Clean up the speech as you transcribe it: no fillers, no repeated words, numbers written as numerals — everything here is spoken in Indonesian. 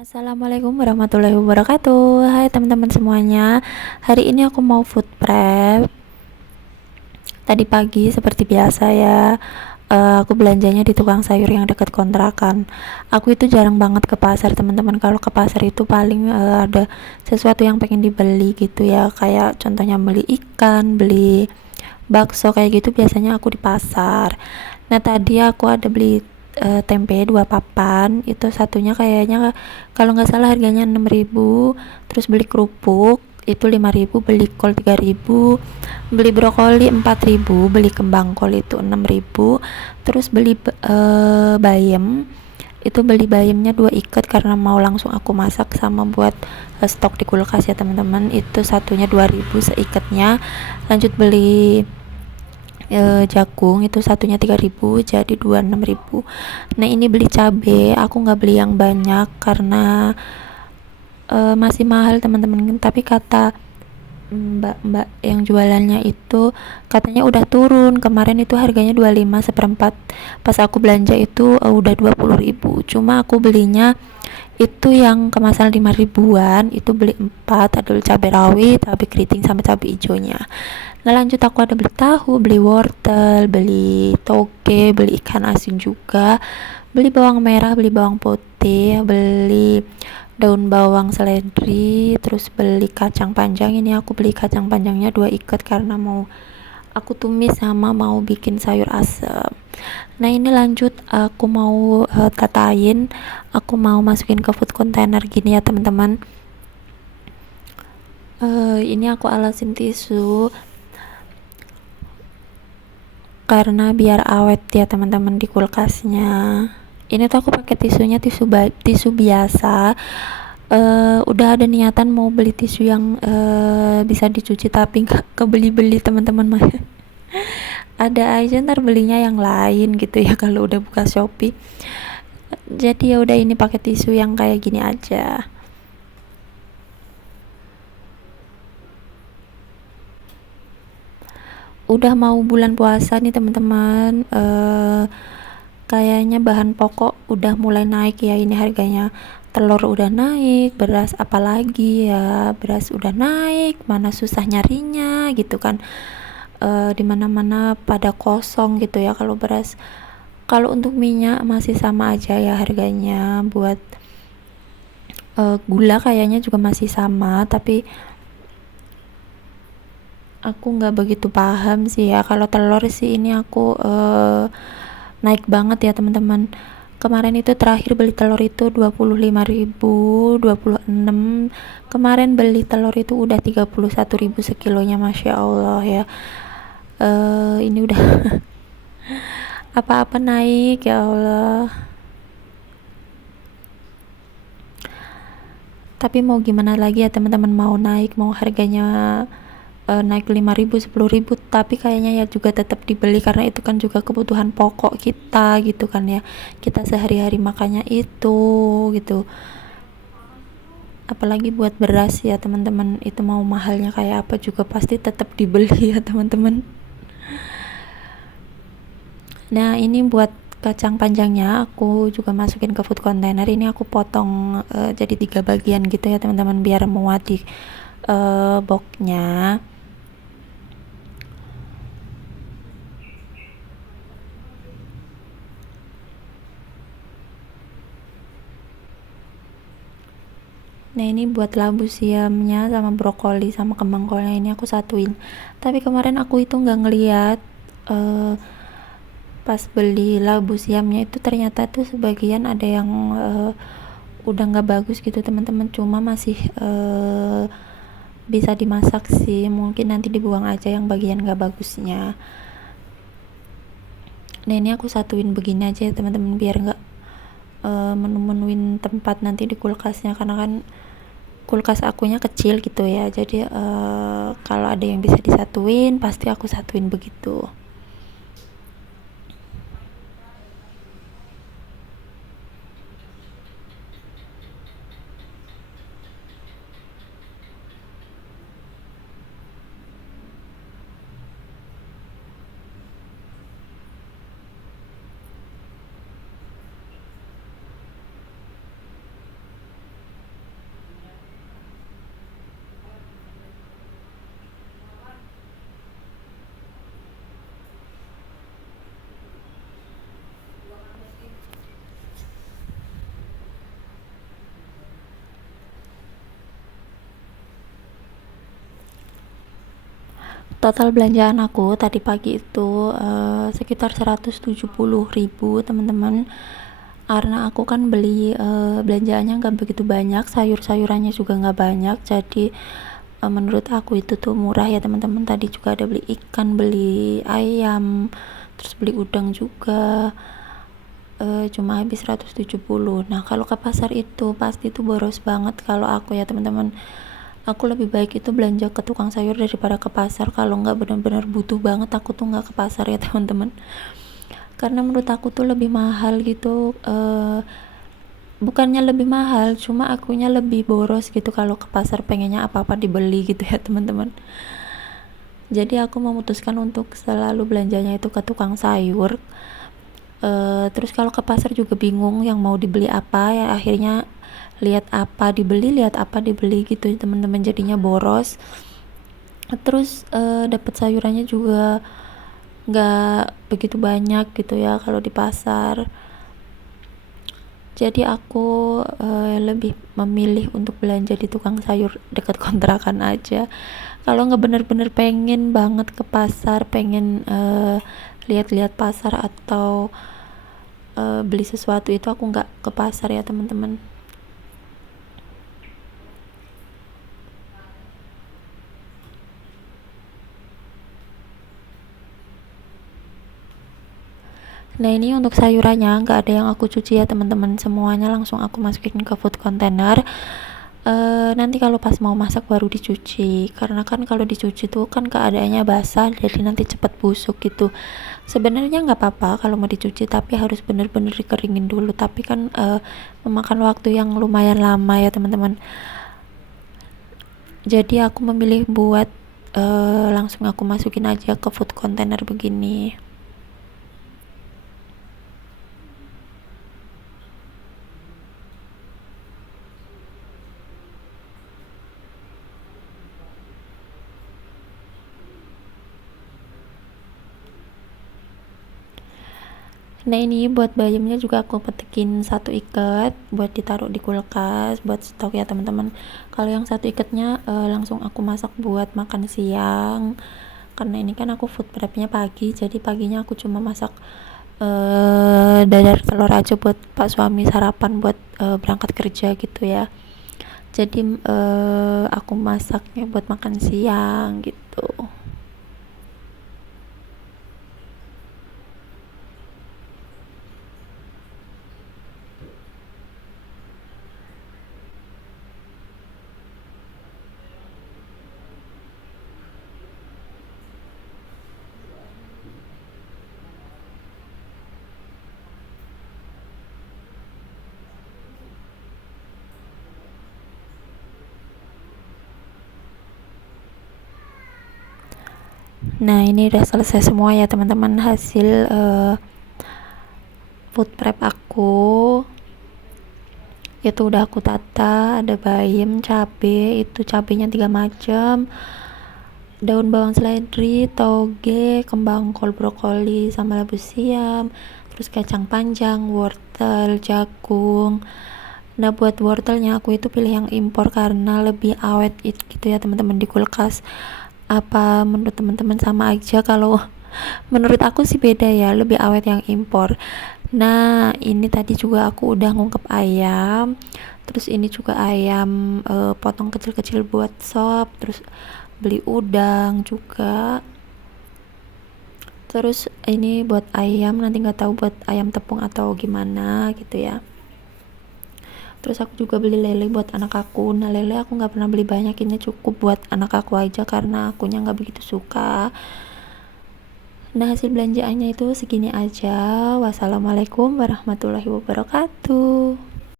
Assalamualaikum warahmatullahi wabarakatuh. Hai teman-teman semuanya. Hari ini aku mau food prep. Tadi pagi seperti biasa ya. Aku belanjanya di tukang sayur yang dekat kontrakan. Aku itu jarang banget ke pasar teman-teman. Kalau ke pasar itu paling ada sesuatu yang pengen dibeli gitu ya. Kayak contohnya beli ikan, beli bakso kayak gitu biasanya aku di pasar. Nah tadi aku ada beli tempe 2 papan, itu satunya kayaknya kalau nggak salah harganya 6.000. Terus beli kerupuk itu 5.000, beli kol 3.000, beli brokoli 4.000, beli kembang kol itu 6.000. Terus beli bayam, itu beli bayamnya 2 ikat karena mau langsung aku masak sama buat stok di kulkas ya teman-teman. Itu satunya 2.000 seikatnya. Lanjut beli jagung itu satunya 3.000, jadi 26.000. Nah ini beli cabe, aku nggak beli yang banyak karena masih mahal teman-teman, tapi kata mbak-mbak yang jualannya itu katanya udah turun. Kemarin itu harganya 25 seperempat, pas aku belanja itu udah 20.000. Cuma aku belinya itu yang kemasan 5 ribuan, itu beli 4, ada cabai rawit, cabai keriting sama cabai hijaunya. Nah lanjut aku ada beli tahu, beli wortel, beli toge, beli ikan asin juga, beli bawang merah, beli bawang putih, beli daun bawang seledri, terus beli kacang panjang. Ini aku beli kacang panjangnya 2 ikat karena mau aku tumis sama mau bikin sayur asem. Nah ini lanjut aku mau tatain, aku mau masukin ke food container gini ya teman-teman. Ini aku alasin tisu karena biar awet ya teman-teman di kulkasnya. Ini tuh aku pakai tisunya tisu biasa. Udah ada niatan mau beli tisu yang bisa dicuci tapi nggak kebeli-beli teman-teman. Ada aja ntar belinya yang lain gitu ya kalau udah buka Shopee. Jadi ya udah, ini pakai tisu yang kayak gini aja. Udah mau bulan puasa nih teman-teman, kayaknya bahan pokok udah mulai naik ya ini harganya. Telur udah naik, beras apalagi ya, beras udah naik, mana susah nyarinya gitu kan. Dimana-mana pada kosong gitu ya kalau beras. Kalau untuk minyak masih sama aja ya harganya. Buat gula kayaknya juga masih sama, tapi aku nggak begitu paham sih ya. Kalau telur sih ini aku naik banget ya teman-teman. Kemarin itu terakhir beli telur itu 25.000, 26. Kemarin beli telur itu udah 31.000 sekilonya, masya Allah ya. Ini udah apa-apa naik ya Allah. Tapi mau gimana lagi ya teman-teman, mau naik, mau harganya naik 5.000, 10.000, tapi kayaknya ya juga tetap dibeli karena itu kan juga kebutuhan pokok kita gitu kan ya. Kita sehari-hari makannya itu gitu. Apalagi buat beras ya teman-teman, itu mau mahalnya kayak apa juga pasti tetap dibeli ya teman-teman. Nah ini buat kacang panjangnya aku juga masukin ke food container. Ini aku potong jadi 3 bagian gitu ya teman-teman biar muat di boxnya. Nah ini buat labu siamnya sama brokoli sama kembang kolnya, ini aku satuin. Tapi kemarin aku itu nggak ngeliat pas beli labu siamnya itu ternyata tuh sebagian ada yang udah nggak bagus gitu teman-teman, cuma masih bisa dimasak sih, mungkin nanti dibuang aja yang bagian nggak bagusnya. Nah ini aku satuin begini aja ya teman-teman biar nggak menu-menuin tempat nanti di kulkasnya, karena kan kulkas akunya kecil gitu ya. Jadi kalau ada yang bisa disatuin pasti aku satuin begitu. Total belanjaan aku tadi pagi itu sekitar 170.000 teman-teman, karena aku kan beli belanjaannya nggak begitu banyak, sayur-sayurannya juga nggak banyak, jadi menurut aku itu tuh murah ya teman-teman. Tadi juga ada beli ikan, beli ayam, terus beli udang juga, cuma habis 170. Nah kalau ke pasar itu pasti tuh boros banget kalau aku ya teman-teman. Aku lebih baik itu belanja ke tukang sayur daripada ke pasar. Kalau nggak benar-benar butuh banget aku tuh nggak ke pasar ya teman-teman, karena menurut aku tuh lebih mahal gitu. Bukannya lebih mahal, cuma akunya lebih boros gitu kalau ke pasar, pengennya apa-apa dibeli gitu ya teman-teman. Jadi aku memutuskan untuk selalu belanjanya itu ke tukang sayur. Terus kalau ke pasar juga bingung yang mau dibeli apa ya, akhirnya lihat apa dibeli gitu teman-teman, jadinya boros. Terus dapat sayurannya juga nggak begitu banyak gitu ya kalau di pasar. Jadi aku lebih memilih untuk belanja di tukang sayur dekat kontrakan aja. Kalau nggak bener-bener pengen banget ke pasar, pengen lihat-lihat pasar atau beli sesuatu, itu aku nggak ke pasar ya teman-teman. Nah ini untuk sayurannya nggak ada yang aku cuci ya teman-teman, semuanya langsung aku masukin ke food container. Nanti kalau pas mau masak baru dicuci, karena kan kalau dicuci tuh kan keadaannya basah, jadi nanti cepet busuk gitu. Sebenarnya nggak apa-apa kalau mau dicuci, tapi harus bener-bener dikeringin dulu, tapi kan memakan waktu yang lumayan lama ya teman-teman. Jadi aku memilih buat langsung aku masukin aja ke food container begini. Nah ini buat bayamnya juga aku petikin satu ikat buat ditaruh di kulkas buat stok ya teman-teman. Kalau yang satu ikatnya langsung aku masak buat makan siang, karena ini kan aku food prepnya pagi, jadi paginya aku cuma masak dadar telur aja buat pak suami sarapan buat berangkat kerja gitu ya. Jadi aku masaknya buat makan siang gitu. Nah ini udah selesai semua ya teman-teman, hasil food prep aku itu udah aku tata. Ada bayam, cabe, itu cabenya 3 macam, daun bawang seledri, toge, kembang kol, brokoli, sama labu siam, terus kacang panjang, wortel, jagung. Nah buat wortelnya aku itu pilih yang impor karena lebih awet gitu ya teman-teman di kulkas. Apa menurut teman-teman sama aja? Kalau menurut aku sih beda ya, lebih awet yang impor. Nah ini tadi juga aku udah ngungkep ayam, terus ini juga ayam potong kecil-kecil buat sop, terus beli udang juga, terus ini buat ayam, nanti nggak tahu buat ayam tepung atau gimana gitu ya. Terus aku juga beli lele buat anak aku. Nah lele aku nggak pernah beli banyak, ini cukup buat anak aku aja karena akunya nggak begitu suka. Nah hasil belanjaannya itu segini aja. Wassalamualaikum warahmatullahi wabarakatuh.